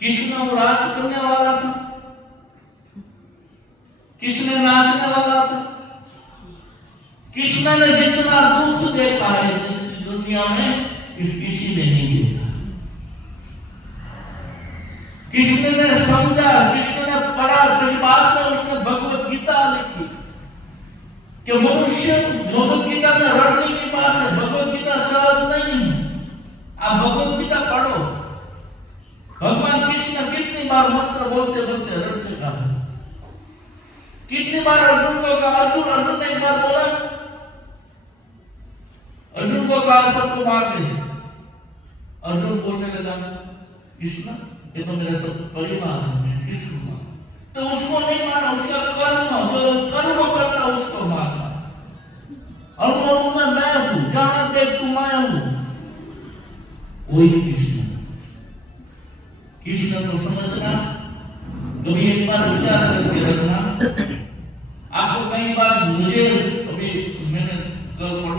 कृष्ण राज करने वाला था, कृष्ण नाचने वाला था। कृष्ण ने जितना दुख देखा है इस दुनिया में किसी ने नहीं देखा। कृष्ण ने समझा, कृष्ण ने पढ़ा, किस बात में उसने भगवत गीता लिखी कि मनुष्य भगवत गीता में रटने की बात है, भगवत गीता सहज नहीं है। आप भगवत गीता पढ़ो, भगवान कृष्ण कितनी बार मंत्र बोलते बोलते रट चुका है। कितनी बार अर्जुन को कहा, अर्जुन ने एक बार बोला, अर्जुन को कहा सबको मार दे। अर्जुन बोलने लगा, कृष्ण ये तो मेरा सब परिवार है, मैं किसको मारूं? तो उसको नहीं मारना, उसका कर्म जो कर्म करता उसको मारना। और मैं हूं, जहां देख तू मैं हूं, वही कृष्ण। कृष्ण को समझना, कभी एक बार विचार करके रखना। आपको कई बार मुझे, अभी मैंने कल